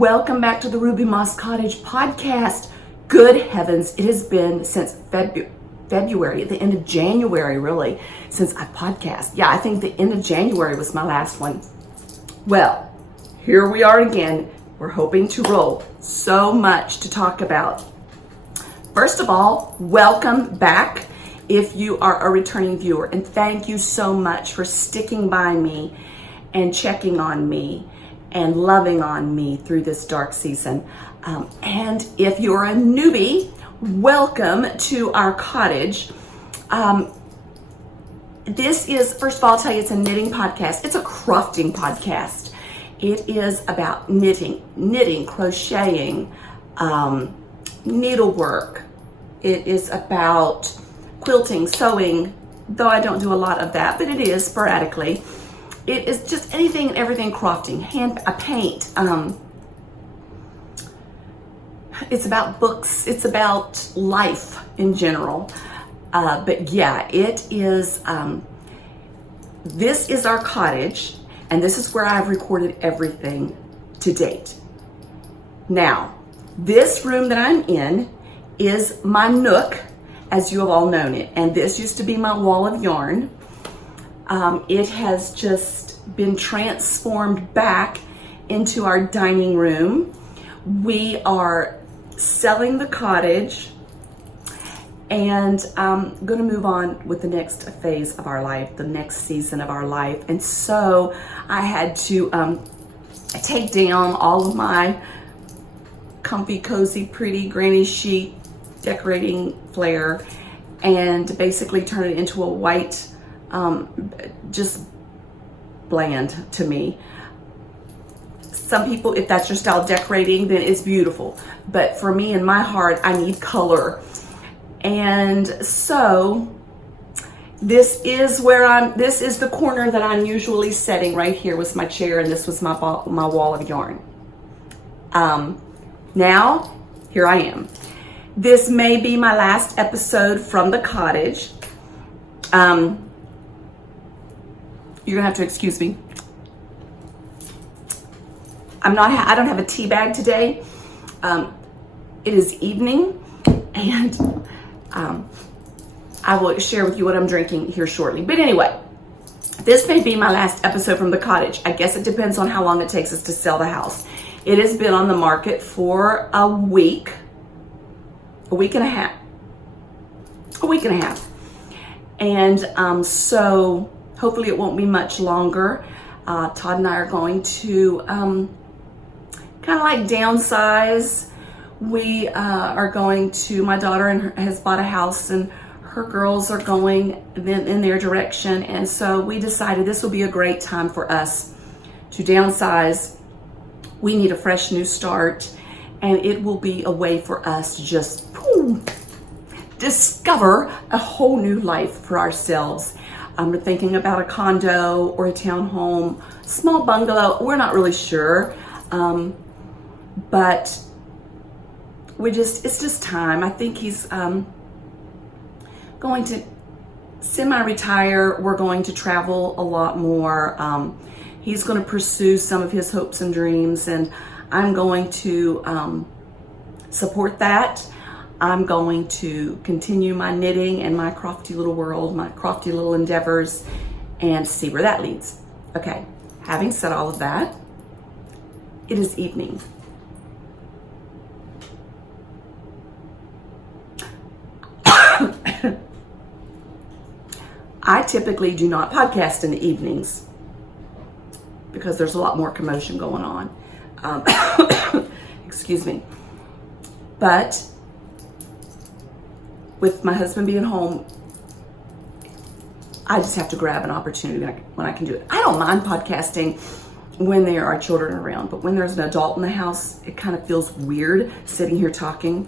Welcome back to the Ruby Moss Cottage podcast. Good heavens, it has been since February, the end of January, really, since I podcast. Yeah, I think the end of January was my last one. Well, here we are again. We're hoping to roll. So much to talk about. First of all, welcome back if you are a returning viewer, and thank you so much for sticking by me and checking on me and loving on me through this dark season. And if you're a newbie, welcome to our cottage. This is, first of all, I'll tell you, it's a knitting podcast. It's a crafting podcast. It is about knitting, crocheting, needlework. It is about quilting, sewing, though I don't do a lot of that, but it is sporadically. It is just anything and everything crafting, paint. It's about books. It's about life in general. But yeah, it is, this is our cottage, and this is where I've recorded everything to date. Now, this room that I'm in is my nook, as you have all known it, and this used to be my wall of yarn. It has just been transformed back into our dining room. We are selling the cottage, and I'm gonna move on with the next phase of our life, the next season of our life. And so I had to take down all of my comfy, cozy, pretty granny chic decorating flair and basically turn it into a white, just bland to me. Some people, if that's your style of decorating, then it's beautiful. But for me, in my heart, I need color. And so this is the corner that I'm usually setting. Right here was my chair, and this was my wall of yarn. Now, here I am. This may be my last episode from the cottage. You're gonna have to excuse me. I don't have a tea bag today. It is evening, and I will share with you what I'm drinking here shortly. But anyway, this may be my last episode from the cottage. I guess it depends on how long it takes us to sell the house. It has been on the market for a week and a half. And so hopefully it won't be much longer. Todd and I are going to kind of like downsize. We are going to, my daughter has bought a house, and her girls are going in their direction. And so we decided this will be a great time for us to downsize. We need a fresh new start, and it will be a way for us to just discover a whole new life for ourselves. We're thinking about a condo or a townhome, small bungalow. We're not really sure, but it's just time. I think he's going to semi-retire. We're going to travel a lot more. He's going to pursue some of his hopes and dreams, and I'm going to support that. I'm going to continue my knitting and my crafty little world, my crafty little endeavors, and see where that leads. Okay, having said all of that, it is evening. I typically do not podcast in the evenings because there's a lot more commotion going on. Excuse me. But with my husband being home, I just have to grab an opportunity when I can do it. I don't mind podcasting when there are children around, but when there's an adult in the house, it kind of feels weird sitting here talking.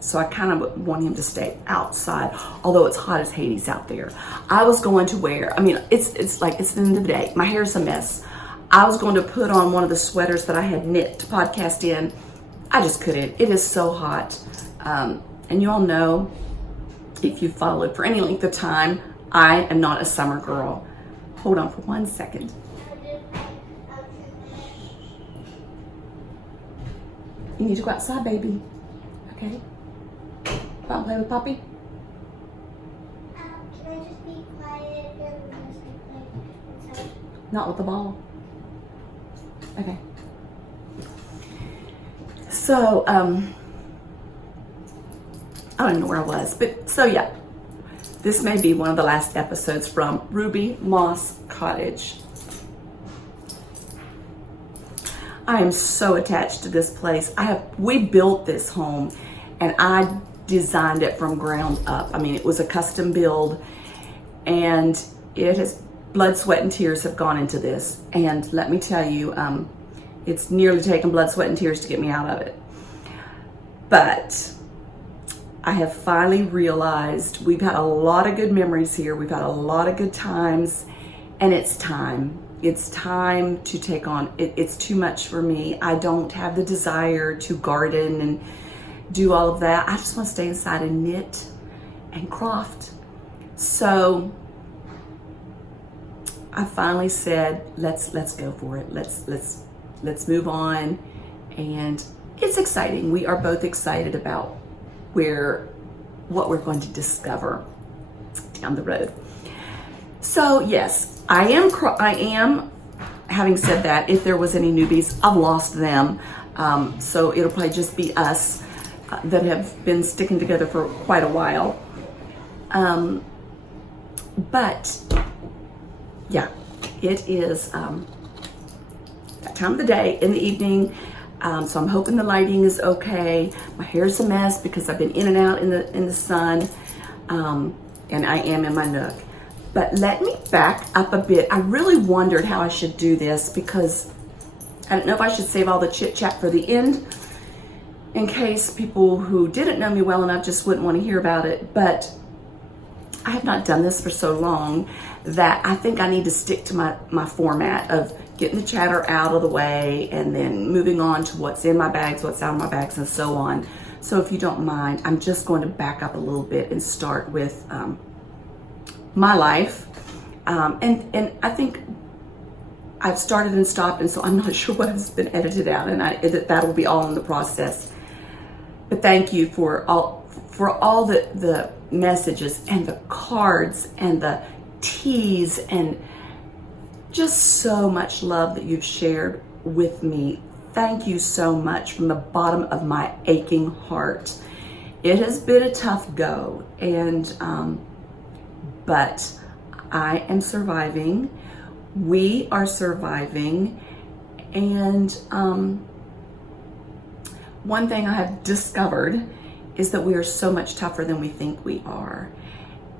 So I kind of want him to stay outside, although it's hot as Hades out there. I was going to wear, it's the end of the day. My hair's a mess. I was going to put on one of the sweaters that I had knit to podcast in. I just couldn't. It is so hot. And you all know, if you followed for any length of time, I am not a summer girl. Hold on for 1 second. You need to go outside, baby. Okay? Go out and play with Poppy. Can I just be quiet and just play inside? Not with the ball. Okay. So, I don't even know where I was, but so yeah. This may be one of the last episodes from Ruby Moss Cottage. I am so attached to this place. We built this home and I designed it from ground up. I mean, it was a custom build and it has, blood, sweat, and tears have gone into this. And let me tell you, it's nearly taken blood, sweat, and tears to get me out of it. But I have finally realized we've had a lot of good memories here. We've had a lot of good times, and it's time. It's time to take on, it's too much for me. I don't have the desire to garden and do all of that. I just want to stay inside and knit and craft. So I finally said, let's go for it. Let's move on. And it's exciting. We are both excited about what we're going to discover down the road. So yes, I am, having said that, if there was any newbies, I've lost them. So it'll probably just be us that have been sticking together for quite a while. But yeah, it is that time of the day in the evening. So I'm hoping the lighting is okay. My hair's a mess because I've been in and out in the sun, and I am in my nook. But let me back up a bit. I really wondered how I should do this because I don't know if I should save all the chit chat for the end in case people who didn't know me well enough just wouldn't want to hear about it. But I have not done this for so long that I think I need to stick to my format of getting the chatter out of the way and then moving on to what's in my bags, what's out of my bags, and so on. So if you don't mind, I'm just going to back up a little bit and start with my life. And I think I've started and stopped, and so I'm not sure what has been edited out, and that'll be all in the process. But thank you for all the messages and the cards and the teas and just so much love that you've shared with me. Thank you so much from the bottom of my aching heart. It has been a tough go, and but I am surviving. We are surviving, and one thing I have discovered is that we are so much tougher than we think we are.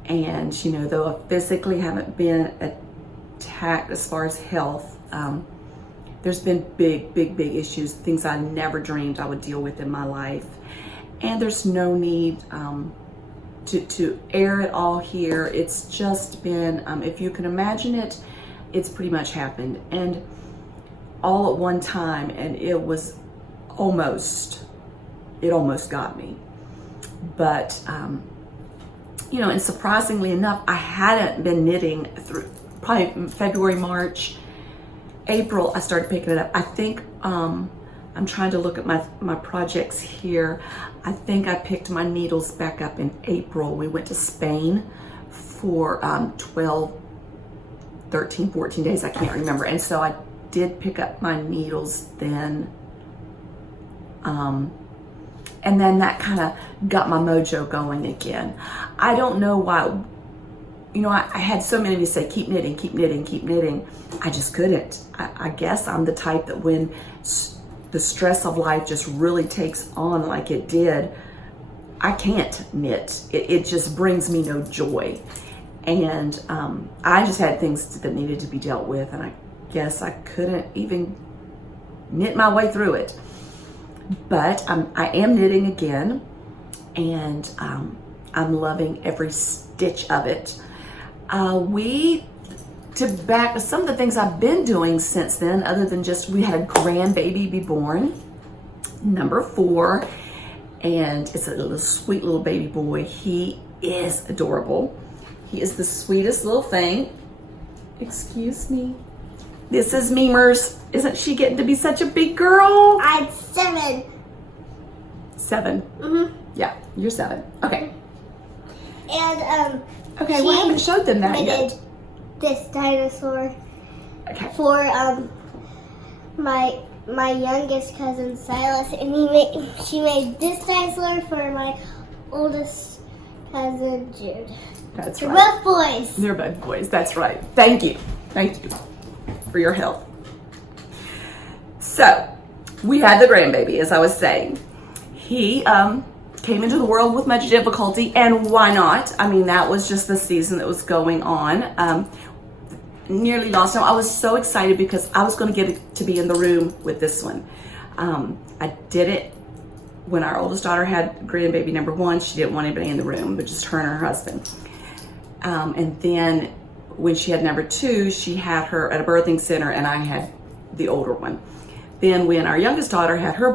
And you know, though I physically haven't been attacked as far as health, there's been big issues, things I never dreamed I would deal with in my life. And there's no need to air it all here. It's just been, if you can imagine it, it's pretty much happened. And all at one time, and it almost got me. But, you know, and surprisingly enough, I hadn't been knitting through probably February, March, April, I started picking it up. I think, I'm trying to look at my projects here. I think I picked my needles back up in April. We went to Spain for 12, 13, 14 days, I can't remember. And so I did pick up my needles then. And then that kind of got my mojo going again. I don't know why, you know, I had so many of you say, keep knitting, keep knitting, keep knitting. I just couldn't. I guess I'm the type that when the stress of life just really takes on like it did, I can't knit. It just brings me no joy. And I just had things that needed to be dealt with, and I guess I couldn't even knit my way through it. But I am knitting again, and I'm loving every stitch of it. Back some of the things I've been doing since then, other than just, we had a grandbaby be born, number 4, and it's a little sweet little baby boy. He is adorable. He is the sweetest little thing. Excuse me. This is Memers. Isn't she getting to be such a big girl? I'm 7. 7? Mm-hmm. Yeah, you're 7. Okay. And Okay, we haven't showed them that made yet. this dinosaur Okay. for my youngest cousin Silas, and she made this dinosaur for my oldest cousin Jude. That's They're right. both boys. They're both boys. That's right. Thank you. Thank you for your help. So, we had the grandbaby, as I was saying. He came into the world with much difficulty, and why not? I mean, that was just the season that was going on. Nearly lost him. I was so excited because I was going to get to be in the room with this one. I did it when our oldest daughter had grandbaby number 1. She didn't want anybody in the room, but just her and her husband. And then when she had number 2, she had her at a birthing center, and I had the older one. Then when our youngest daughter had her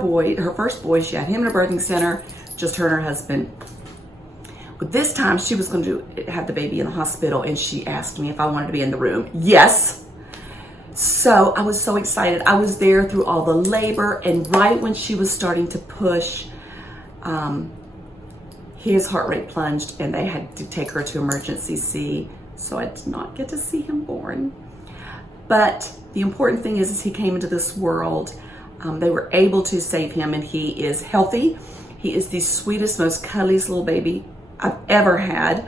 first boy, she had him in a birthing center, just her and her husband. But this time she was going to have the baby in the hospital, and she asked me if I wanted to be in the room. Yes. So I was so excited. I was there through all the labor, and right when she was starting to push, his heart rate plunged, and they had to take her to emergency C. So I did not get to see him born. But the important thing is he came into this world. They were able to save him, and he is healthy. He is the sweetest, most cuddliest little baby I've ever had.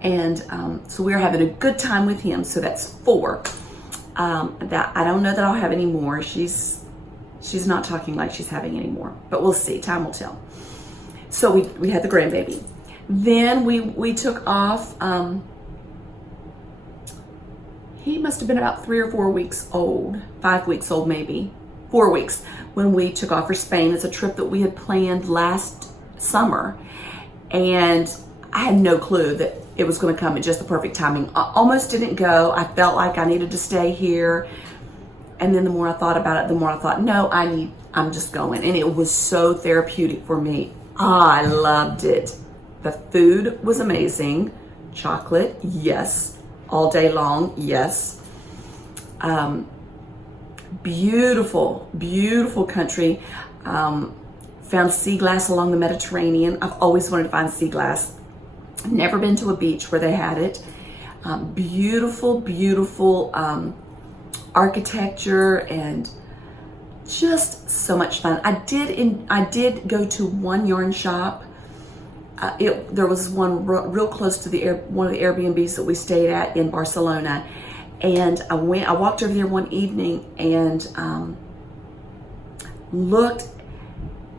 And so we're having a good time with him. So that's 4. That I don't know that I'll have any more. She's not talking like she's having any more, but we'll see. Time will tell. So we had the grandbaby. Then we took off. He must have been about 3 or 4 weeks old, 5 weeks old maybe, 4 weeks, when we took off for Spain. It's a trip that we had planned last summer, and I had no clue that it was going to come at just the perfect timing. I almost didn't go. I felt like I needed to stay here, and then the more I thought about it, the more I thought, no, I'm just going. And it was so therapeutic for me. I loved it. The food was amazing. Chocolate, yes. All day long, yes. Beautiful, beautiful country. Found sea glass along the Mediterranean. I've always wanted to find sea glass. Never been to a beach where they had it. Beautiful, beautiful architecture, and just so much fun. I did go to one yarn shop. There was one real close to one of the Airbnbs that we stayed at in Barcelona, and I walked over there one evening and looked.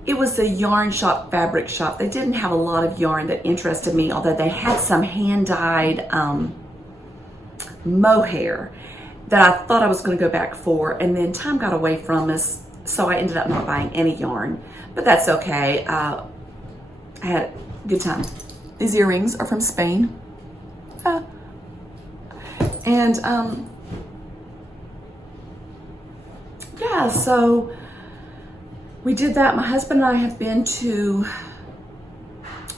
It was a yarn shop, fabric shop. They didn't have a lot of yarn that interested me, although they had some hand-dyed mohair that I thought I was going to go back for, and then time got away from us, so I ended up not buying any yarn, but that's okay. I had a good time. These earrings are from Spain. And yeah, so we did that. My husband and I have been to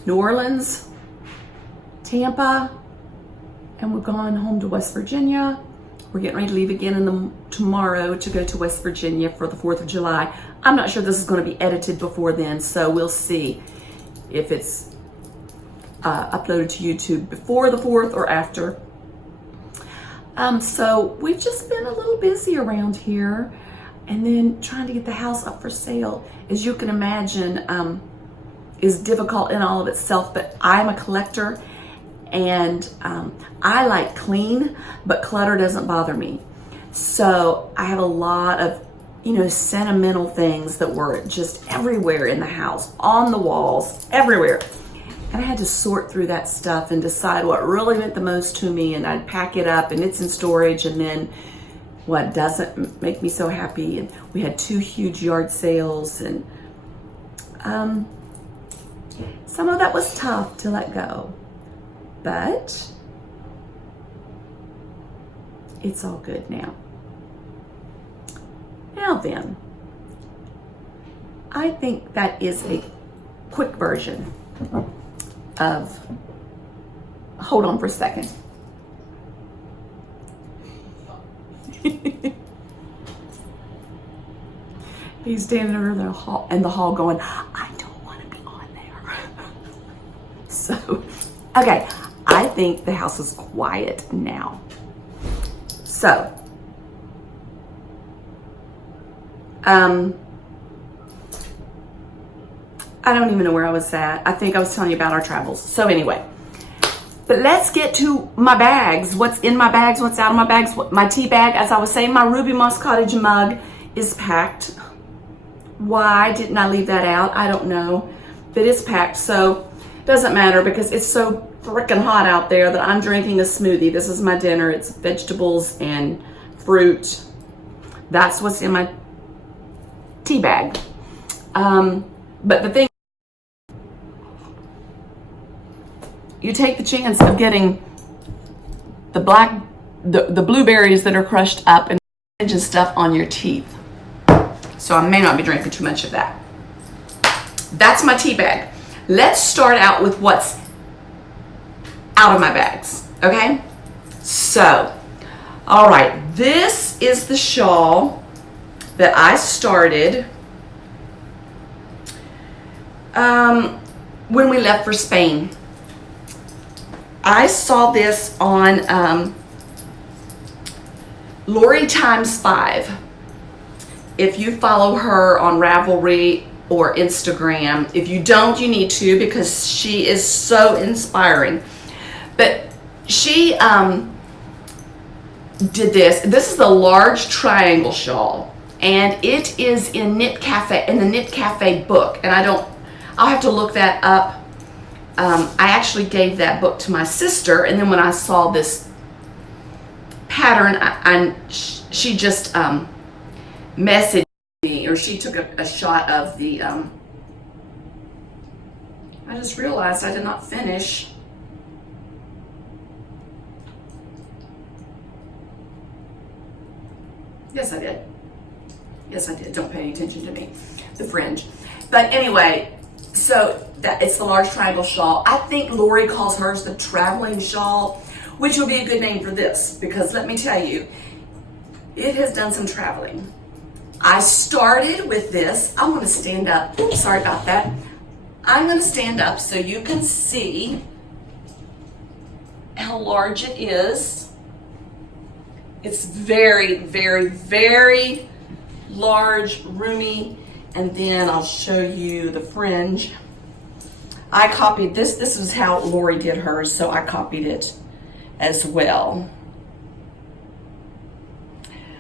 New Orleans, Tampa, and we've gone home to West Virginia. We're getting ready to leave again tomorrow to go to West Virginia for the 4th of July. I'm not sure this is going to be edited before then, so we'll see if it's uploaded to YouTube before the 4th or after. So we've just been a little busy around here, and then trying to get the house up for sale, as you can imagine, is difficult in all of itself. But I'm a collector, and I like clean, but clutter doesn't bother me. So I have a lot of, sentimental things that were just everywhere in the house, on the walls, everywhere. And I had to sort through that stuff and decide what really meant the most to me, and I'd pack it up and it's in storage, and then what doesn't make me so happy. And we had 2 huge yard sales, and some of that was tough to let go, but it's all good now. Now then, I think that is a quick version of, hold on for a second. He's standing over in the hall going, I don't want to be So, okay, I think the house is quiet now. So, I don't even know where I was at. I think I was telling you about our travels. So anyway, but let's get to my bags. What's in my bags, what's out of my bags. My tea bag, as I was saying, my Ruby Moss Cottage mug is packed. Why didn't I leave that out? I don't know, but it's packed. So it doesn't matter because it's so freaking hot out there that I'm drinking a smoothie. This is my dinner. It's vegetables and fruit. That's what's in my tea bag. But the thing, you take the chance of getting the blueberries that are crushed up and just stuff on your teeth. So I may not be drinking too much of that. That's my tea bag. Let's start out with what's out of my bags, okay? So, all right, this is the shawl that I started when we left for Spain. I saw this on Lori Times 5. If you follow her on Ravelry or Instagram, if you don't, you need to, because she is so inspiring. But she did this. This is the large triangle shawl, and it is in Knit Cafe, in the Knit Cafe book. And I'll have to look that up. I actually gave that book to my sister, and then when I saw this pattern, she just messaged me, or she took a shot of the, I just realized I did not finish. Yes, I did. Yes, I did. Don't pay any attention to me. The fringe. But anyway, so it's the large triangle shawl. I think Lori calls hers the traveling shawl, which will be a good name for this, because let me tell you, it has done some traveling. I started with this. I'm going to stand up. Oops, sorry about that. I'm going to stand up so you can see how large it is. It's very, very, very large, roomy. And then I'll show you the fringe. I copied this. This is how Lori did hers, so I copied it as well.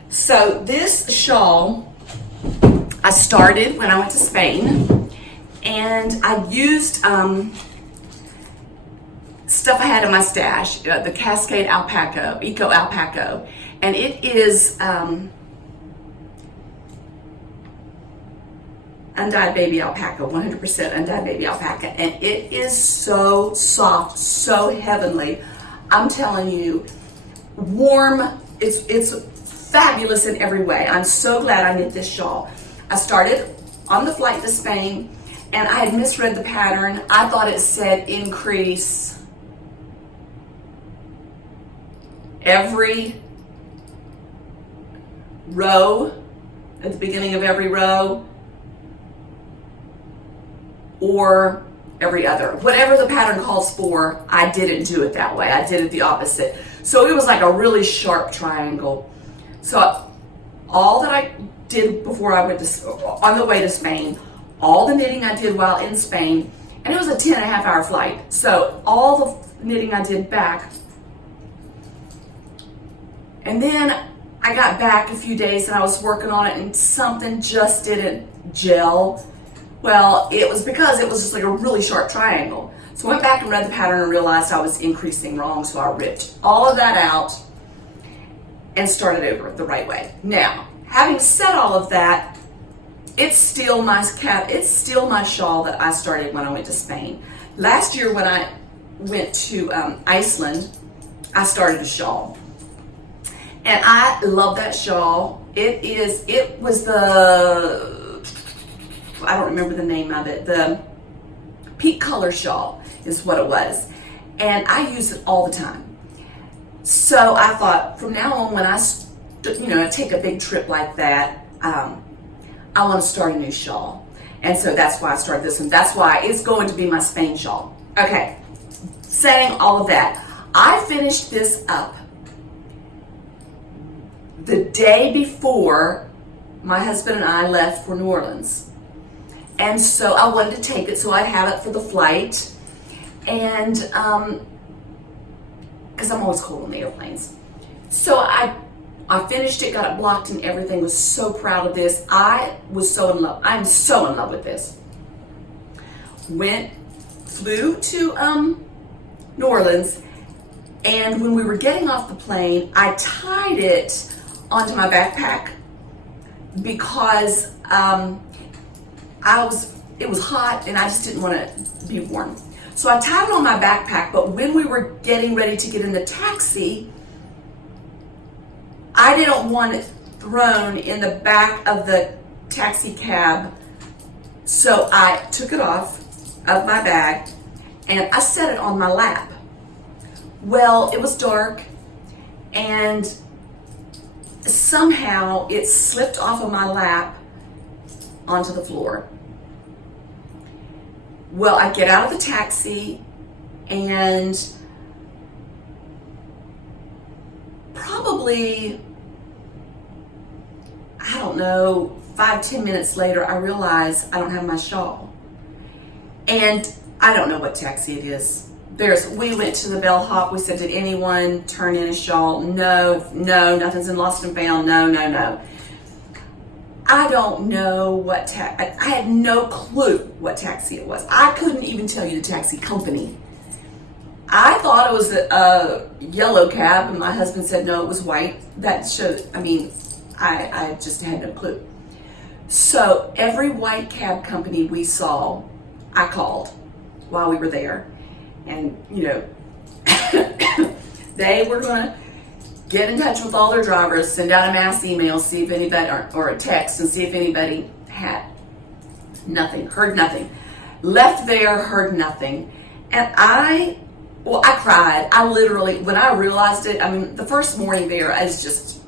So this shawl, I started when I went to Spain, and I used stuff I had in my stash, the Cascade Alpaca, Eco Alpaca, and it is undyed baby alpaca, 100% undyed baby alpaca, and it is so soft, so heavenly. I'm telling you, warm. It's fabulous in every way. I'm so glad I knit this shawl. I started on the flight to Spain, and I had misread the pattern. I thought it said increase every row, at the beginning of every row, or every other. Whatever the pattern calls for, I didn't do it that way. I did it the opposite. So it was like a really sharp triangle. So all that I did before I went on the way to Spain, all the knitting I did while in Spain, and it was a 10.5-hour flight. So all the knitting I did back, and then I got back a few days and I was working on it and something just didn't gel. Well, it was because it was just like a really sharp triangle. So I went back and read the pattern and realized I was increasing wrong, so I ripped all of that out and started over the right way. Now, having said all of that, it's still my shawl that I started when I went to Spain. Last year when I went to Iceland, I started a shawl. And I love that shawl. It was I don't remember the name of it. The peak color shawl is what it was. And I use it all the time. So I thought from now on, when I take a big trip like that, I want to start a new shawl. And so that's why I started this one. That's why it's going to be my Spain shawl. Okay, saying all of that, I finished this up the day before my husband and I left for New Orleans. And so I wanted to take it so I'd have it for the flight. And because I'm always cold on the airplanes. So I finished it, got it blocked and everything, was so proud of this. I was so in love. I'm so in love with this. Flew to New Orleans, and when we were getting off the plane, I tied it onto my backpack because it was hot and I just didn't want to be warm. So I tied it on my backpack, but when we were getting ready to get in the taxi, I didn't want it thrown in the back of the taxi cab. So I took it off of my bag and I set it on my lap. Well, it was dark and somehow it slipped off of my lap onto the floor. Well, I get out of the taxi and probably, I don't know, 5-10 minutes later, I realize I don't have my shawl. And I don't know what taxi it is. We went to the bellhop. We said, did anyone turn in a shawl? No, nothing's in lost and found. No. I don't know what I had no clue what taxi it was. I couldn't even tell you the taxi company. I thought it was a yellow cab, and my husband said no, it was white. That showed, I just had no clue. So every white cab company we saw, I called while we were there. And, they were going to get in touch with all their drivers, send out a mass email, see if anybody, or a text, and see if anybody had nothing, heard nothing. Left there, heard nothing. And I cried. I literally, when I realized it, the first morning there, I was just,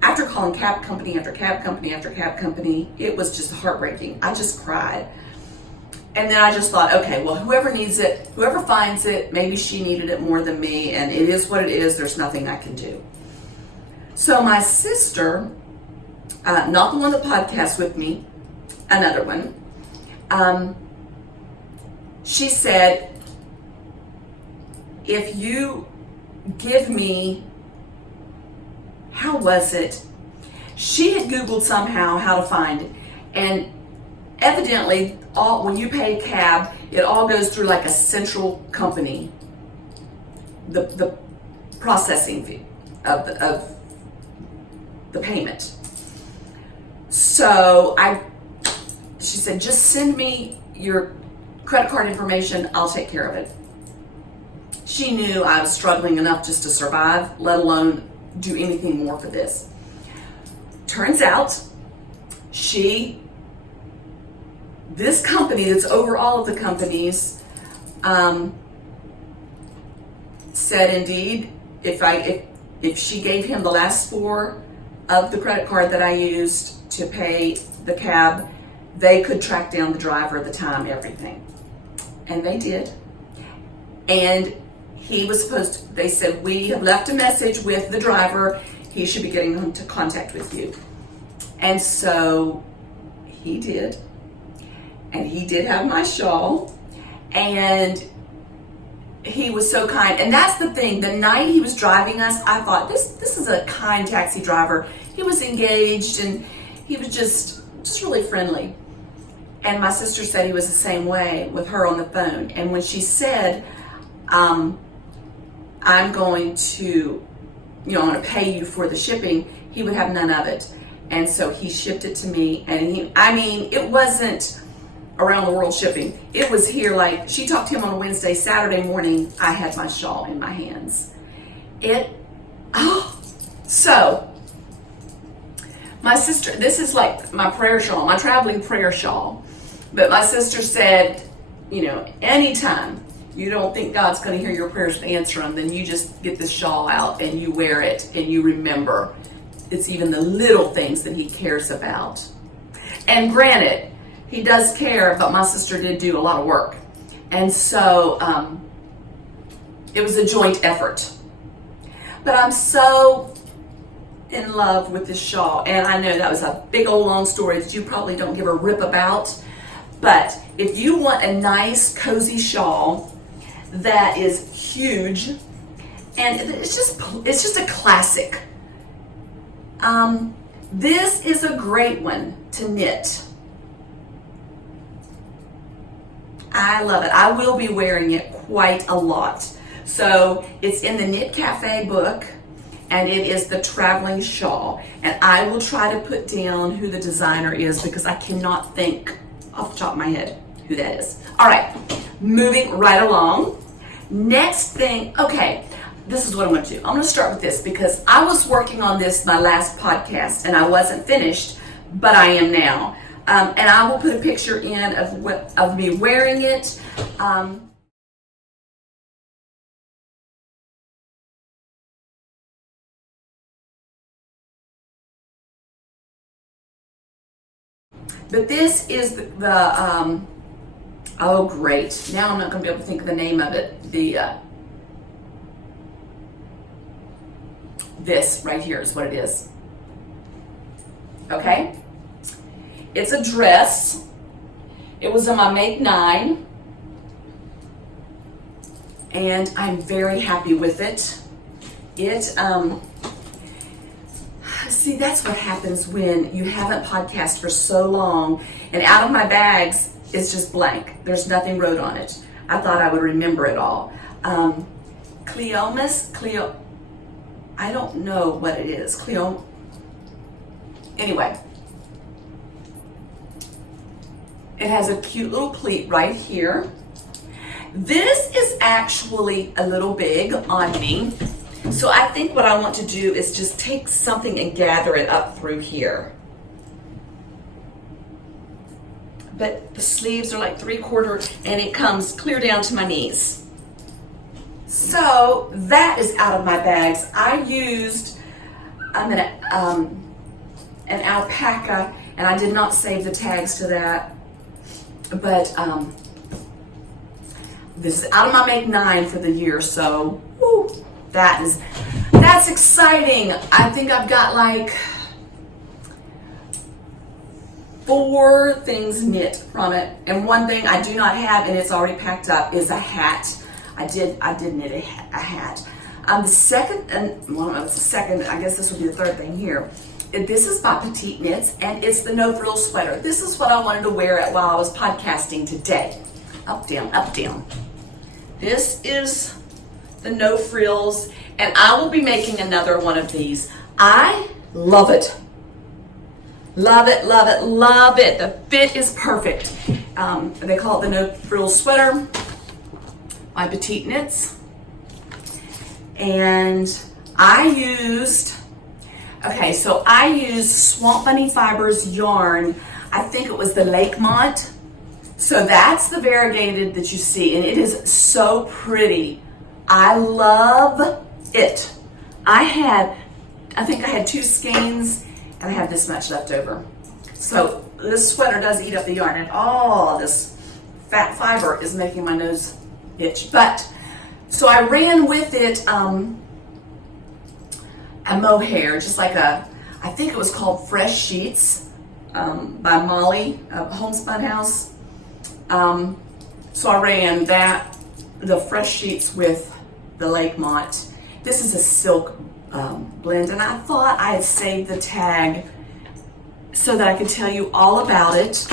after calling cab company after cab company after cab company, it was just heartbreaking. I just cried. And then I just thought, okay, well, whoever needs it, whoever finds it, maybe she needed it more than me, and it is what it is. There's nothing I can do. So my sister, not the one that podcasts with me, another one, she said, if you give me, how was it? She had Googled somehow how to find it, and evidently, when you pay a cab, it all goes through like a central company, the processing fee of the payment. So she said, just send me your credit card information, I'll take care of it. She knew I was struggling enough just to survive, let alone do anything more for this. Turns out, this company that's over all of the companies said indeed, if she gave him the last four of the credit card that I used to pay the cab, they could track down the driver, the time, everything. And they did. And they said, we have left a message with the driver. He should be getting into contact with you. And so he did. And he did have my shawl. And he was so kind. And that's the thing. The night he was driving us, I thought, this is a kind taxi driver. He was engaged and he was just really friendly. And my sister said he was the same way with her on the phone. And when she said, I'm going to pay you for the shipping, he would have none of it. And so he shipped it to me. And it wasn't around the world shipping. It was here, like, she talked to him on a Wednesday, Saturday morning, I had my shawl in my hands. So, my sister, this is like my prayer shawl, my traveling prayer shawl. But my sister said, anytime you don't think God's going to hear your prayers and answer them, then you just get this shawl out and you wear it and you remember it's even the little things that he cares about. And granted, he does care, but my sister did do a lot of work. And so It was a joint effort. But I'm so in love with this shawl, and I know that was a big old long story that you probably don't give a rip about, but if you want a nice cozy shawl that is huge, and it's just a classic, this is a great one to knit. I love it. I will be wearing it quite a lot. So it's in the Knit Cafe book, and it is the traveling shawl. And I will try to put down who the designer is because I cannot think off the top of my head who that is. All right, moving right along. Next thing, okay, this is what I'm going to do. I'm going to start with this because I was working on this my last podcast and I wasn't finished, but I am now. And I will put a picture in of me wearing it. But this is oh great, now I'm not going to be able to think of the name of it. This right here is what it is. Okay? It's a dress. It was in my Make 9. And I'm very happy with it. See, that's what happens when you haven't podcasted for so long, and out of my bags, it's just blank. There's nothing wrote on it. I thought I would remember it all. I don't know what it is. Anyway. It has a cute little pleat right here. This is actually a little big on me. So I think what I want to do is just take something and gather it up through here. But the sleeves are like 3/4 and it comes clear down to my knees. So that is out of my bags. I used an alpaca, and I did not save the tags to that. But this is out of my Make 9 for the year, so woo. That's exciting. I think I've got like 4 things knit from it, and one thing I do not have, and it's already packed up, is a hat. I did knit a hat. The second, and well, it's the second, I guess this will be the third thing here. This is by Petite Knits, and it's the no frill sweater. This is what I wanted to wear it while I was podcasting today. Up, down, up, down. This is the no frills, and I will be making another one of these. I love it. Love it, love it, love it. The fit is perfect. They call it the no frills sweater by Petite Knits. And I used Swamp Bunny Fibers yarn. I think it was the Lakemont. So that's the variegated that you see, and it is so pretty. I love it. I think I had 2 skeins, and I have this much left over. So this sweater does eat up the yarn, and all this fat fiber is making my nose itch. But, so I ran with it a mohair, just like I think it was called Fresh Sheets by Molly, Homespun House. So I ran the Fresh Sheets with the Lakemont. This is a silk blend, and I thought I had saved the tag so that I could tell you all about it,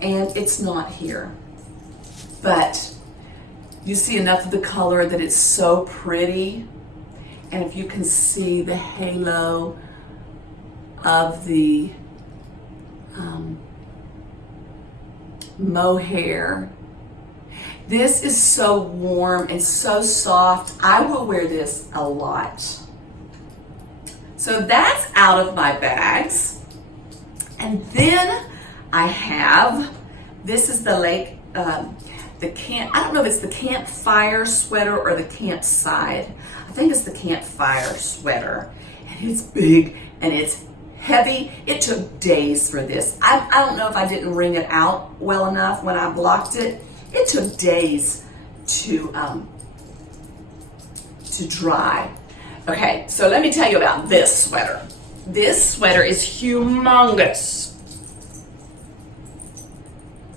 and it's not here. But you see enough of the color that it's so pretty, and if you can see the halo of the mohair. This is so warm and so soft. I will wear this a lot. So that's out of my bags. And then I have, this is the I don't know if it's the campfire sweater or the campside. I think it's the campfire sweater. And it's big and it's heavy. It took days for this. I don't know if I didn't wring it out well enough when I blocked it. It took days to to dry. Okay, so let me tell you about this sweater. This sweater is humongous.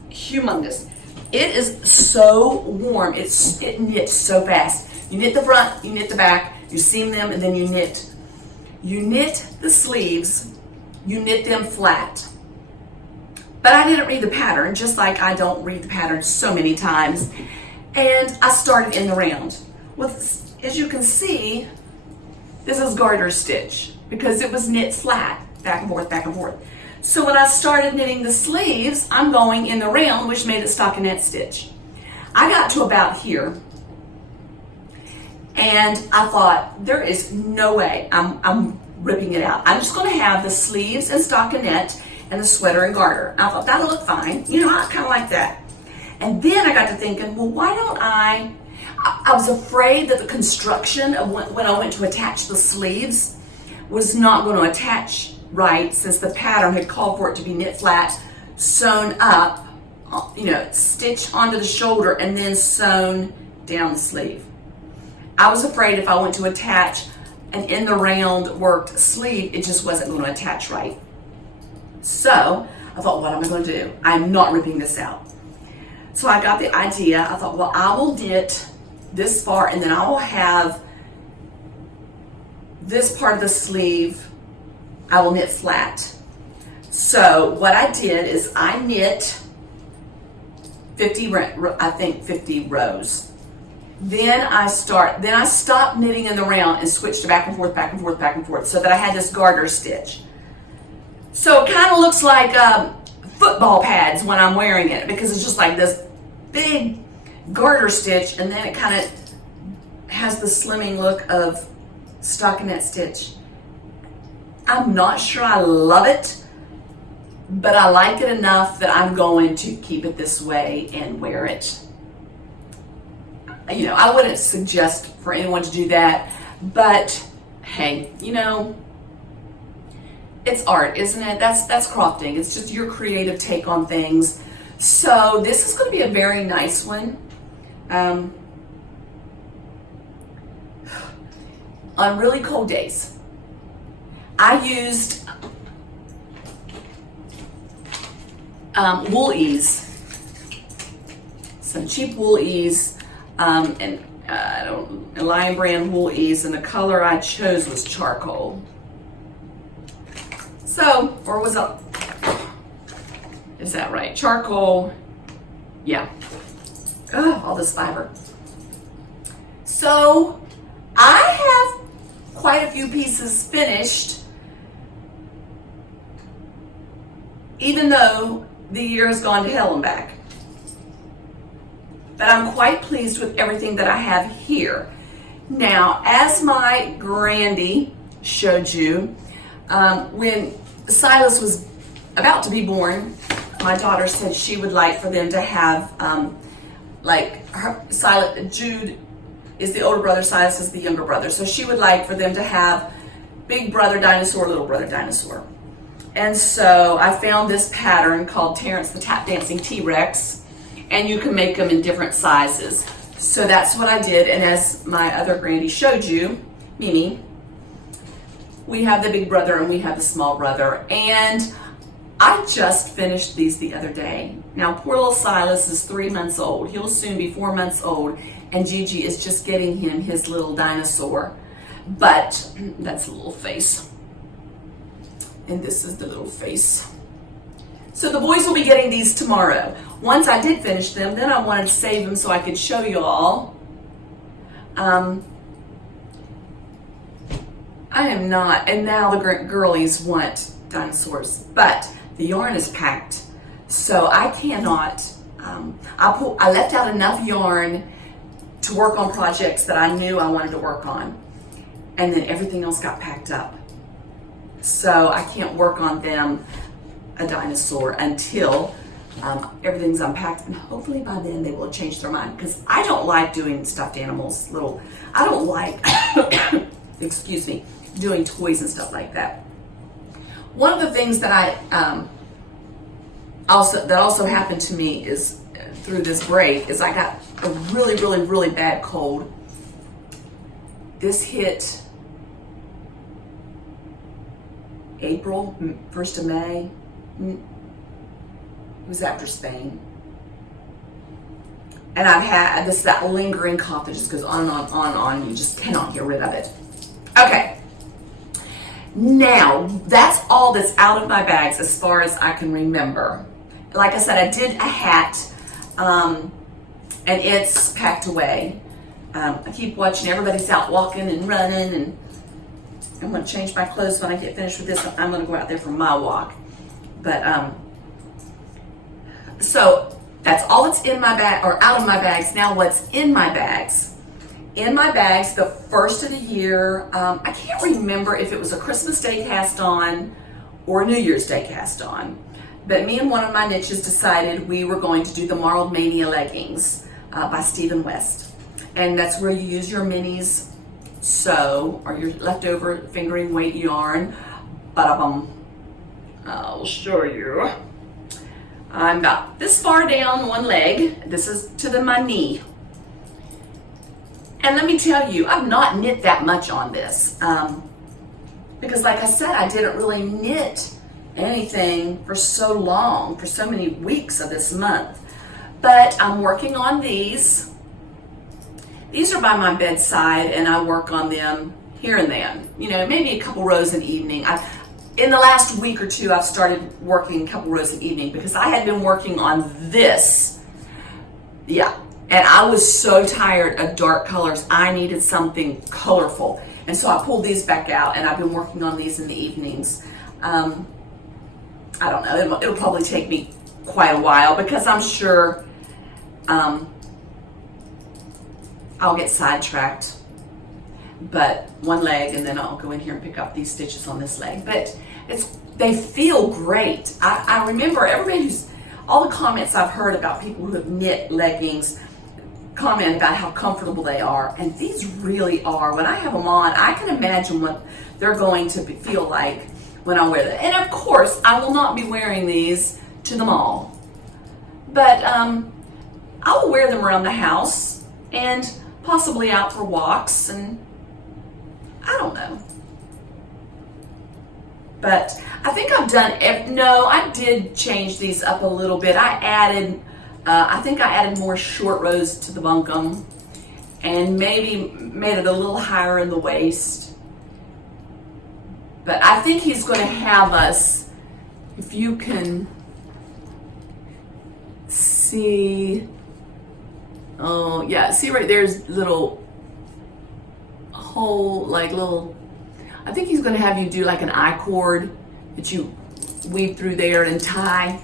Humongous. It is so warm. It knits so fast. You knit the front, you knit the back, you seam them, and then you knit. You knit the sleeves, you knit them flat. But I didn't read the pattern, just like I don't read the pattern so many times. And I started in the round. Well, as you can see, this is garter stitch because it was knit flat, back and forth, back and forth. So when I started knitting the sleeves, I'm going in the round, which made it stockinette stitch. I got to about here, and I thought, there is no way I'm ripping it out. I'm just going to have the sleeves and stockinette and the sweater and garter. I thought, that'll look fine. You know, I kind of like that. And then I got to thinking, well, why don't I was afraid that the construction of when I went to attach the sleeves was not going to attach right, since the pattern had called for it to be knit flat, sewn up, you know, stitched onto the shoulder and then sewn down the sleeve. I was afraid if I went to attach an in the round worked sleeve, it just wasn't going to attach right. So I thought, what am I going to do? I'm not ripping this out. So I got the idea. I thought, well, I will knit this far and then I will have this part of the sleeve, I will knit flat. So what I did is I knit 50 rows. Then I stopped knitting in the round and switched to back and forth, back and forth, back and forth, so that I had this garter stitch. So it kind of looks like football pads when I'm wearing it, because it's just like this big garter stitch, and then it kind of has the slimming look of stockinette stitch. I'm not sure I love it, but I like it enough that I'm going to keep it this way and wear it. You know, I wouldn't suggest for anyone to do that, but hey, you know, it's art, isn't it? That's crafting. It's just your creative take on things. So this is going to be a very nice one. On really cold days, I used wool ease, some cheap wool ease, and a Lion brand wool ease, and the color I chose was charcoal. So, or was it, is that right? Charcoal, yeah. Oh, all this fiber. So, I have quite a few pieces finished, even though the year has gone to hell and back. But I'm quite pleased with everything that I have here. Now, as my Grandy showed you, when Silas was about to be born, my daughter said she would like for them to have, Jude is the older brother, Silas is the younger brother. So she would like for them to have big brother dinosaur, little brother dinosaur. And so I found this pattern called Terrence the Tap Dancing T-Rex, and you can make them in different sizes. So that's what I did, and as my other Grandy showed you, Mimi, we have the big brother and we have the small brother, and I just finished these the other day. Now, poor little Silas is 3 months old. He'll soon be 4 months old, and Gigi is just getting him his little dinosaur. But that's a little face. And this is the little face. So the boys will be getting these tomorrow. Once I did finish them, then I wanted to save them so I could show you all. I am not, and now the girlies want dinosaurs, but the yarn is packed, so I cannot. I left out enough yarn to work on projects that I knew I wanted to work on, and then everything else got packed up. So I can't work on them a dinosaur until everything's unpacked, and hopefully by then they will change their mind, because I don't like doing stuffed animals, I don't like, excuse me, doing toys and stuff like that. One of the things that I also happened to me is through this break is I got a really bad cold, This hit April, 1st of May. It was after Spain. And I've had that lingering cough that just goes on and on. You just cannot get rid of it. Okay. Now, that's all that's out of my bags as far as I can remember. Like I said, I did a hat, and it's packed away. I keep watching everybody's out walking and running, and I'm going to change my clothes when I get finished with this. I'm going to go out there for my walk. But, so that's all that's in my bag, or out of my bags. Now what's in my bags? In my bags, the first of the year, I can't remember if it was a Christmas Day cast on or a New Year's Day cast on. But me and one of my niches decided we were going to do the Marled Mania leggings by Stephen West. And that's where you use your minis sew or your leftover fingering weight yarn. I'll show you. I'm about this far down one leg. This is to my knee. And let me tell you, I've not knit that much on this. Because like I said, I didn't really knit anything for so long, for so many weeks of this month. But I'm working on these. These are by my bedside, and I work on them here and then. You know, maybe a couple rows an evening. In the last week or two, I've started working a couple rows an evening because I had been working on this. Yeah, and I was so tired of dark colors. I needed something colorful. And so I pulled these back out, and I've been working on these in the evenings. I don't know, it'll probably take me quite a while because I'm sure I'll get sidetracked. But one leg, and then I'll go in here and pick up these stitches on this leg. But they feel great. I remember all the comments I've heard about people who have knit leggings comment about how comfortable they are, and these really are. When I have them on, I can imagine what they're going to feel like when I wear them. And of course, I will not be wearing these to the mall, but I will wear them around the house and possibly out for walks, and I don't know. But I think I've done, no, I did change these up a little bit. I think I added more short rows to the bunkum and maybe made it a little higher in the waist. But I think he's going to have us, if you can see, oh yeah, see right there's little hole, like little, I think he's going to have you do like an I-cord that you weave through there and tie.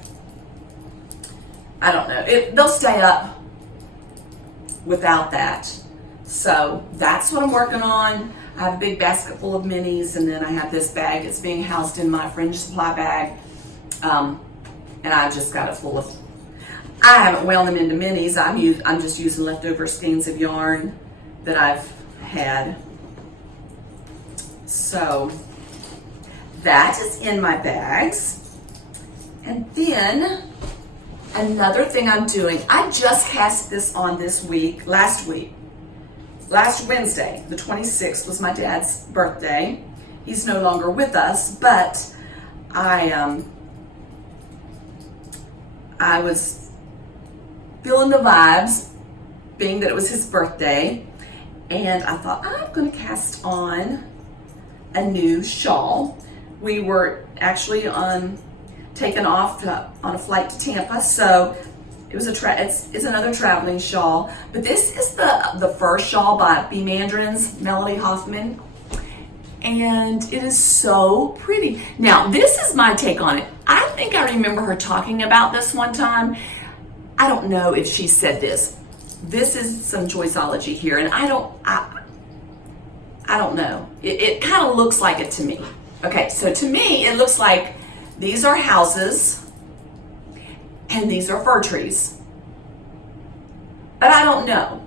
I don't know. They'll stay up without that. So that's what I'm working on. I have a big basket full of minis, and then I have this bag. It's being housed in my fringe supply bag. And I've just got it full of, I haven't wound them into minis. I'm just using leftover skeins of yarn that I've had. So that is in my bags. And then another thing I'm doing, I just cast this on last Wednesday, the 26th was my dad's birthday. He's no longer with us, but I was feeling the vibes, being that it was his birthday, and I thought I'm gonna cast on a new shawl. We were actually taken off on a flight to Tampa, so it was it's another traveling shawl. But this is the first shawl by B. Mandarin's Melody Hoffman, and it is so pretty. Now, this is my take on it. I think I remember her talking about this one time. I don't know if she said this. This is some Joyceology here, and I don't know. It kind of looks like it to me. Okay, so to me, it looks like these are houses and these are fir trees. But I don't know.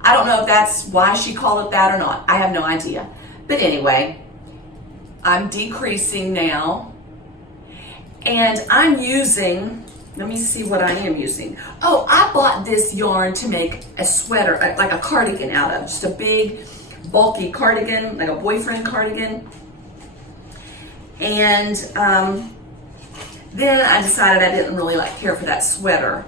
I don't know if that's why she called it that or not. I have no idea. But anyway, I'm decreasing now, and I'm using let me see what I am using. Oh, I bought this yarn to make a sweater, like a cardigan out of. Just a big, bulky cardigan, like a boyfriend cardigan. And then I decided I didn't really care for that sweater.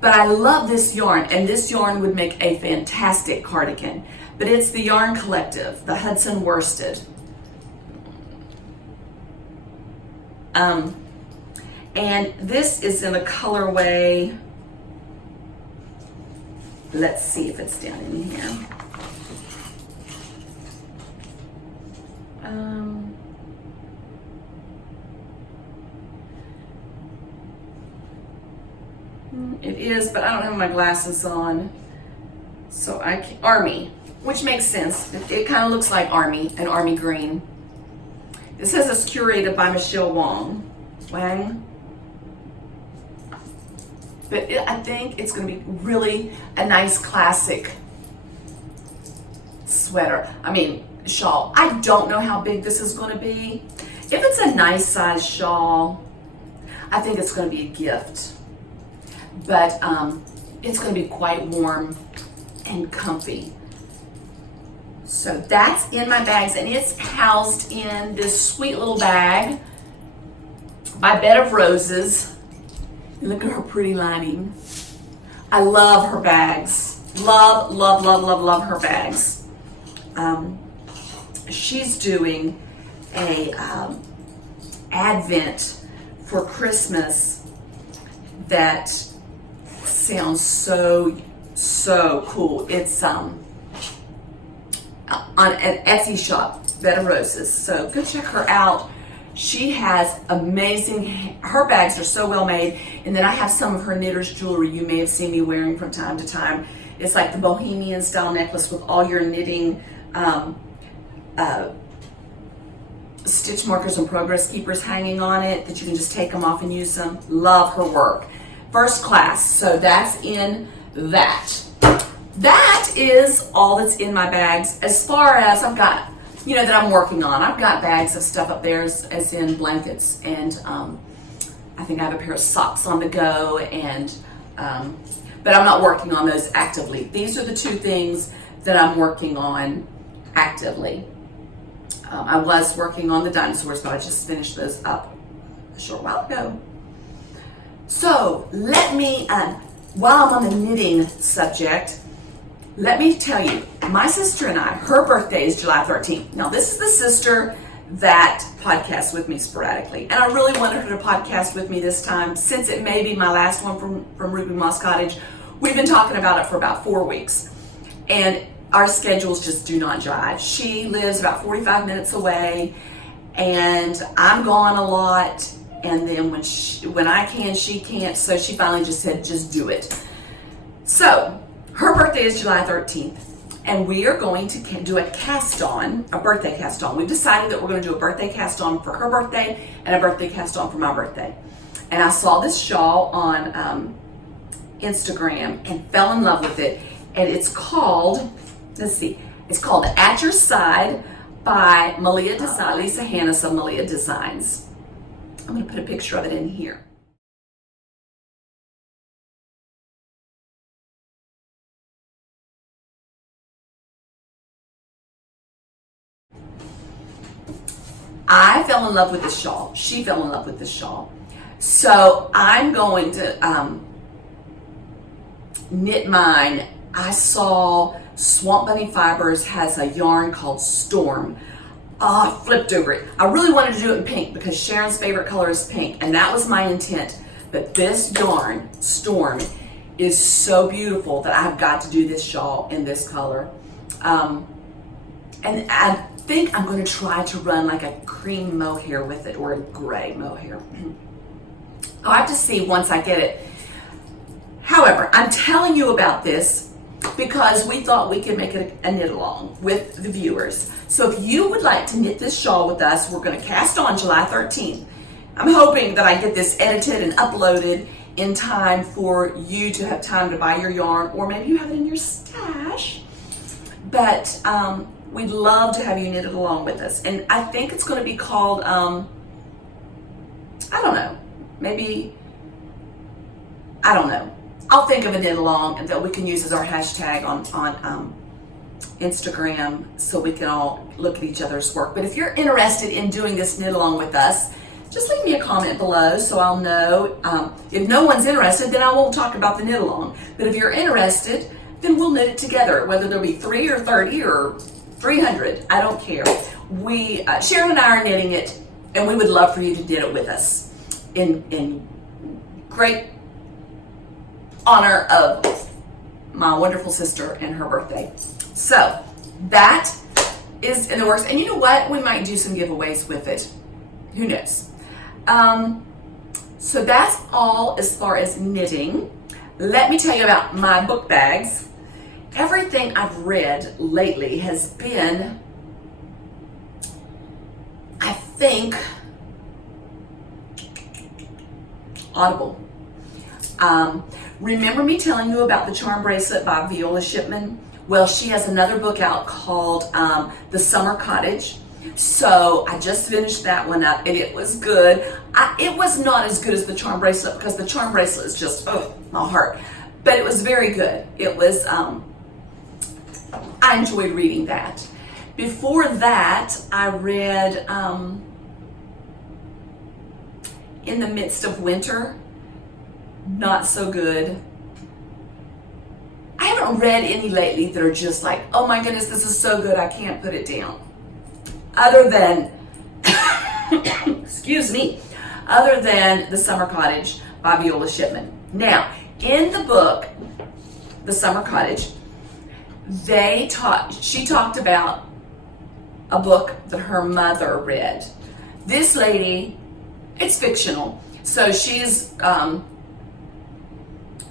But I love this yarn, and this yarn would make a fantastic cardigan. But it's the Yarn Collective, the Hudson Worsted. And this is in a colorway, let's see if it's down in here. It is, but I don't have my glasses on. So I can't, Army, which makes sense. It kind of looks like Army, an Army green. It says it's curated by Michelle Wang. But I think it's going to be really a nice classic sweater. I mean, shawl. I don't know how big this is going to be. If it's a nice size shawl, I think it's going to be a gift. But it's going to be quite warm and comfy. So that's in my bags, and it's housed in this sweet little bag by Bed of Roses. Look at her pretty lining. I love her bags. Love, love, love, love, love her bags. She's doing a Advent for Christmas that sounds so cool. It's on an Etsy shop, Bed of Roses. So go check her out. She has amazing, her bags are so well made. And then I have some of her knitter's jewelry you may have seen me wearing from time to time. It's like the bohemian style necklace with all your knitting stitch markers and progress keepers hanging on it that you can just take them off and use them. Love her work. First class. So that's in that. That is all that's in my bags. As far as I've got, that I'm working on. I've got bags of stuff up there as in blankets, and I think I have a pair of socks on the go, and but I'm not working on those actively. These are the two things that I'm working on actively. I was working on the dinosaurs, but I just finished those up a short while ago. So let me, while I'm on the knitting subject, let me tell you, my sister and I, her birthday is July 13th. Now, this is the sister that podcasts with me sporadically. And I really wanted her to podcast with me this time, since it may be my last one from Ruby Moss Cottage. We've been talking about it for about 4 weeks. And our schedules just do not jive. She lives about 45 minutes away, and I'm gone a lot. And then when I can, she can't. So she finally just said, just do it. So her birthday is July 13th, and we are going to do a cast-on, a birthday cast-on. We've decided that we're going to do a birthday cast-on for her birthday and a birthday cast-on for my birthday. And I saw this shawl on Instagram and fell in love with it. And it's called, it's called At Your Side by Malia Design, Lisa Hannes of Malia Designs. I'm going to put a picture of it in here. I fell in love with this shawl. She fell in love with this shawl. So I'm going to knit mine. I saw Swamp Bunny Fibers has a yarn called Storm. I flipped over it. I really wanted to do it in pink because Sharon's favorite color is pink, and that was my intent. But this yarn, Storm, is so beautiful that I've got to do this shawl in this color. And I think I'm going to try to run like a cream mohair with it, or a gray mohair. I'll have to see once I get it. However, I'm telling you about this because we thought we could make it a knit along with the viewers. So if you would like to knit this shawl with us, we're going to cast on July 13th. I'm hoping that I get this edited and uploaded in time for you to have time to buy your yarn, or maybe you have it in your stash. But we'd love to have you knit it along with us. And I think it's going to be called, I don't know, maybe I don't know. I'll think of a knit along and that we can use as our hashtag on Instagram so we can all look at each other's work. But if you're interested in doing this knit along with us, just leave me a comment below so I'll know. If no one's interested, then I won't talk about the knit along. But if you're interested, then we'll knit it together, whether there'll be 3 or 30 or 300. I don't care. Sharon and I are knitting it, and we would love for you to knit it with us in great honor of my wonderful sister and her birthday. So that is in the works. And you know what? We might do some giveaways with it. Who knows? So that's all as far as knitting. Let me tell you about my book bags. Everything I've read lately has been, I think, Audible. Remember me telling you about the Charm Bracelet by Viola Shipman? Well, she has another book out called The Summer Cottage. So I just finished that one up, and it was good. It was not as good as the Charm Bracelet because the Charm Bracelet is just, oh, my heart. But it was very good. It was, I enjoyed reading that. Before that, I read In the Midst of Winter. Not so good. I haven't read any lately that are just like, oh my goodness, this is so good, I can't put it down. Other than, excuse me, other than The Summer Cottage by Viola Shipman. Now, in the book, The Summer Cottage, she talked about a book that her mother read. This lady, it's fictional, so she's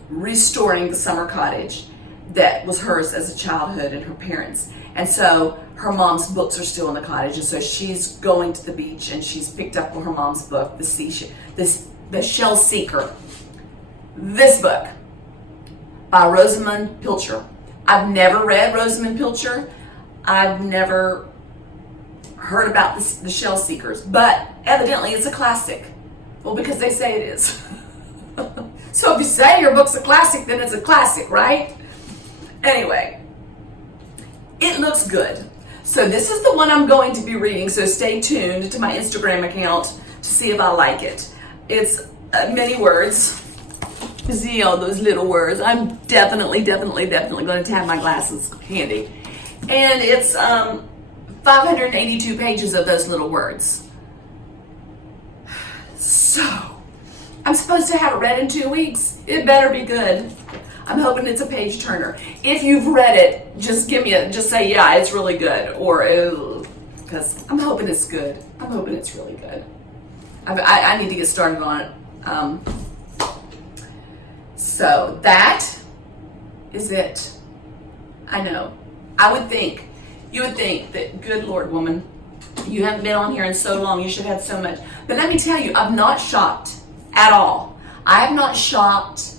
restoring the summer cottage that was hers as a childhood and her parents. And so her mom's books are still in the cottage, and so she's going to the beach and she's picked up her mom's book, The Shell Seeker. This book by Rosamund Pilcher. I've never read Rosamund Pilcher. I've never heard about the Shell Seekers, but evidently it's a classic. Well, because they say it is. So if you say your book's a classic, then it's a classic, right? Anyway, it looks good. So this is the one I'm going to be reading, so stay tuned to my Instagram account to see if I like it. It's many words. See all those little words. I'm definitely going to have my glasses handy. And it's 582 pages of those little words. So, I'm supposed to have it read in 2 weeks. It better be good. I'm hoping it's a page turner. If you've read it, just say, yeah, it's really good. Or, because I'm hoping it's good. I'm hoping it's really good. I need to get started on it. So that is it. I know. You would think that, good Lord, woman, you haven't been on here in so long, you should have so much. But let me tell you, I'm not shocked at all. I have not shopped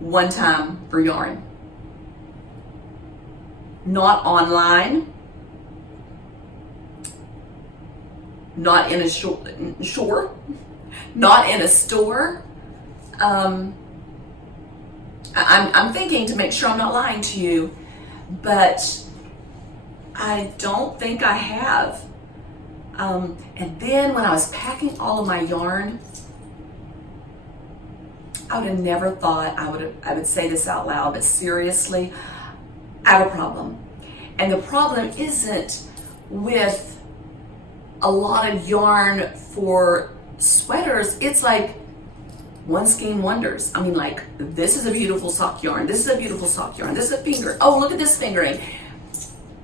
one time for yarn. Not online. Not in a store. Not in a store. I'm thinking to make sure I'm not lying to you, but I don't think I have. And then when I was packing all of my yarn, I would have never thought I would say this out loud, but seriously, I have a problem. And the problem isn't with a lot of yarn for sweaters. It's like one skein wonders. I mean, like, this is a beautiful sock yarn. This is a beautiful sock yarn. This is a finger. Oh, look at this fingering.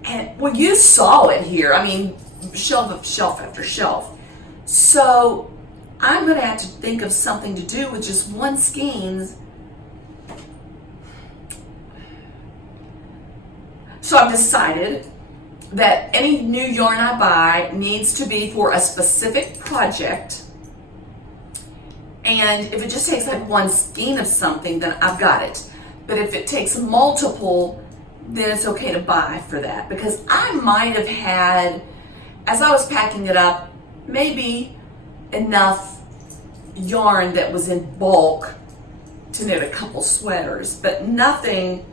And well, you saw it here. I mean, shelf after shelf. So I'm going to have to think of something to do with just one skein. So I've decided that any new yarn I buy needs to be for a specific project. And if it just takes like one skein of something, then I've got it. But if it takes multiple, then it's okay to buy for that. Because I might have had, as I was packing it up, maybe enough yarn that was in bulk to knit a couple sweaters, but nothing,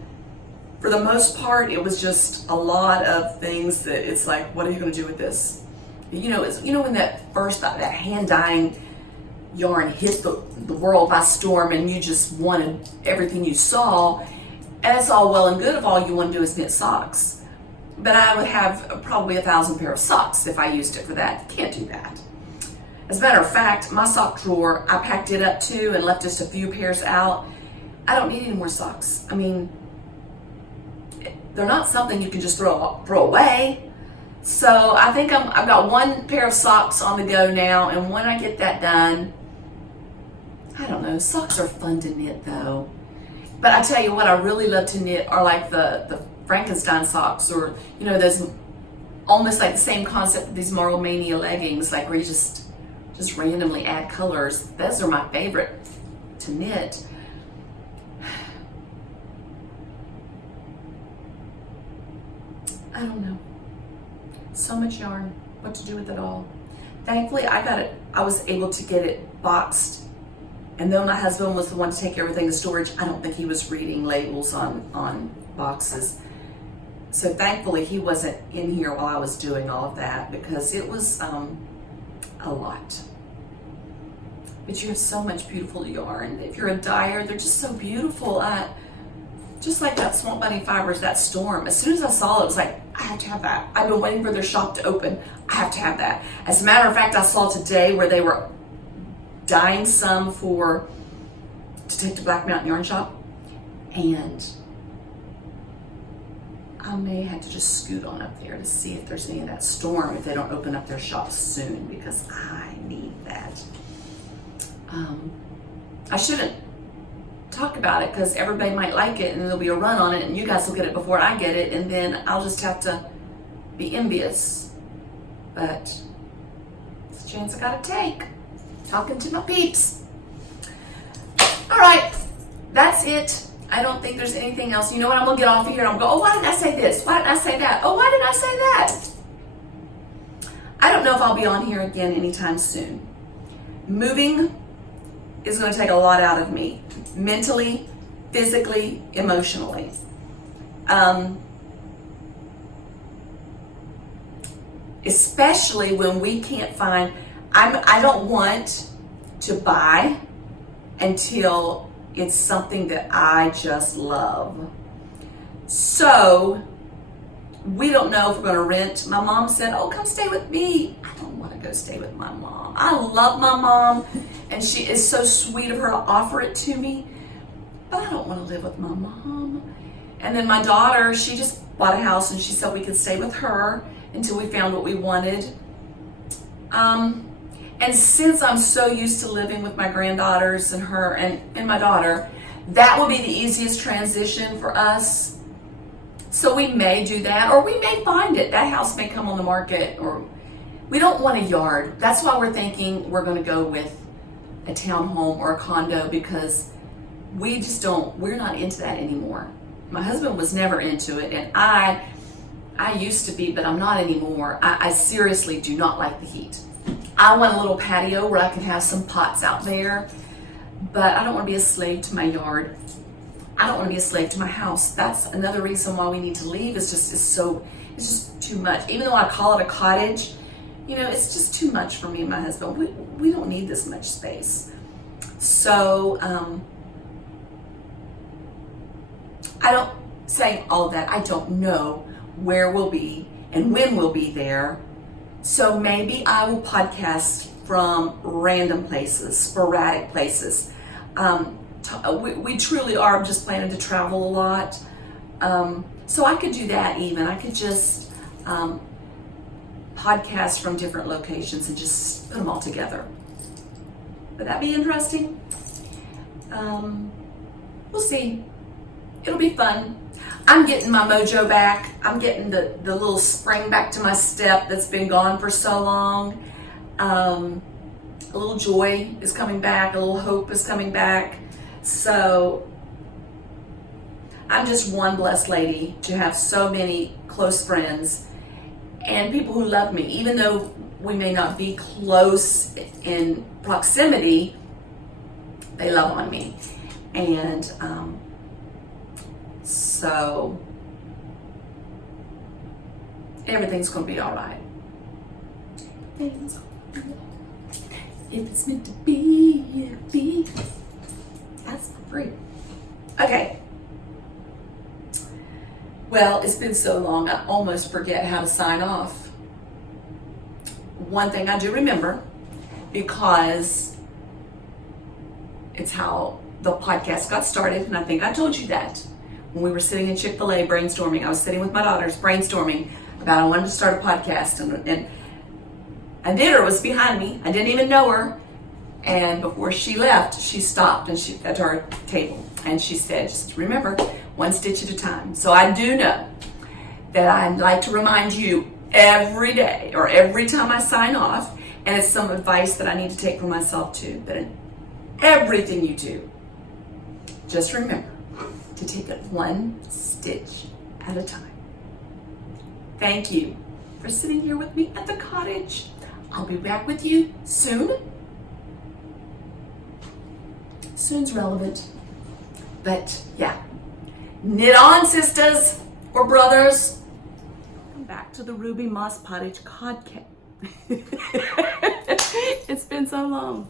for the most part, it was just a lot of things that it's like, what are you going to do with this? You know, when that hand dyeing yarn hit the world by storm and you just wanted everything you saw, and it's all well and good if all you want to do is knit socks. But I would have probably 1,000 pair of socks if I used it for that. Can't do that. As a matter of fact, my sock drawer, I packed it up too and left just a few pairs out. I don't need any more socks. I mean, they're not something you can just throw away. So I think I've got one pair of socks on the go now, and when I get that done, I don't know, socks are fun to knit though. But I tell you what, I really love to knit are like the Frankenstein socks, or you know, those almost like the same concept, these Marl Mania leggings, like where you just randomly add colors. Those are my favorite to knit. I don't know. So much yarn, what to do with it all. Thankfully, I was able to get it boxed. And though my husband was the one to take everything to storage, I don't think he was reading labels on boxes. So thankfully, he wasn't in here while I was doing all of that, because it was a lot. But you have so much beautiful yarn. If you're a dyer, they're just so beautiful. Just like that Swamp Bunny Fibers, that Storm. As soon as I saw it, it was like, I have to have that. I've been waiting for their shop to open. I have to have that. As a matter of fact, I saw today where they were dyeing some to take to Black Mountain Yarn Shop, and I may have to just scoot on up there to see if there's any of that Storm if they don't open up their shop soon, because I need that. I shouldn't talk about it because everybody might like it and there'll be a run on it and you guys will get it before I get it, and then I'll just have to be envious. But it's a chance I gotta take, talking to my peeps. All right, that's it. I don't think there's anything else. You know what, I'm gonna get off of here and I'm gonna go, oh, why didn't I say this? Why didn't I say that? Oh, why didn't I say that? I don't know if I'll be on here again anytime soon. Moving is going to take a lot out of me, mentally, physically, emotionally. Especially when we can't find, I don't want to buy until it's something that I just love. So we don't know if we're going to rent. My mom said, oh, come stay with me. I don't want to go stay with my mom. I love my mom, and she is so sweet of her to offer it to me, but I don't want to live with my mom. And then my daughter, she just bought a house, and she said we could stay with her until we found what we wanted. And since I'm so used to living with my granddaughters and her and my daughter, that will be the easiest transition for us. So we may do that, or we may find it. That house may come on the market, or we don't want a yard. That's why we're thinking we're going to go with a townhome or a condo, because we're not into that anymore. My husband was never into it, and I used to be, but I'm not anymore. I seriously do not like the heat. I want a little patio where I can have some pots out there, but I don't want to be a slave to my yard. I don't want to be a slave to my house. That's another reason why we need to leave. It's just too much. Even though I call it a cottage, you know, it's just too much for me and my husband. We don't need this much space. So, I don't say all that. I don't know where we'll be and when we'll be there. So maybe I will podcast from random places, sporadic places. We truly are just planning to travel a lot. So I could do that even. I could just podcast from different locations and just put them all together. Would that be interesting? We'll see. It'll be fun. I'm getting my mojo back. I'm getting the little spring back to my step that's been gone for so long. A little joy is coming back. A little hope is coming back. So I'm just one blessed lady to have so many close friends and people who love me. Even though we may not be close in proximity, They love on me. And so everything's going to be all right. Everything's gonna be all right. If it's meant to be, it'll be. That's free. Okay. Well, it's been so long, I almost forget how to sign off. One thing I do remember, because it's how the podcast got started, and I think I told you that when we were sitting in Chick-fil-A brainstorming. I was sitting with my daughters brainstorming about I wanted to start a podcast, and Anita was behind me. I didn't even know her, and before she left, she stopped and she at our table, and she said, "Just remember, one stitch at a time." So I do know that I'd like to remind you every day or every time I sign off, and it's some advice that I need to take for myself too, that in everything you do, just remember to take it one stitch at a time. Thank you for sitting here with me at the cottage. I'll be back with you soon. Soon's relevant, but yeah. Knit on, sisters or brothers. Welcome back to the Ruby Moss Pottage Podcast. It's been so long.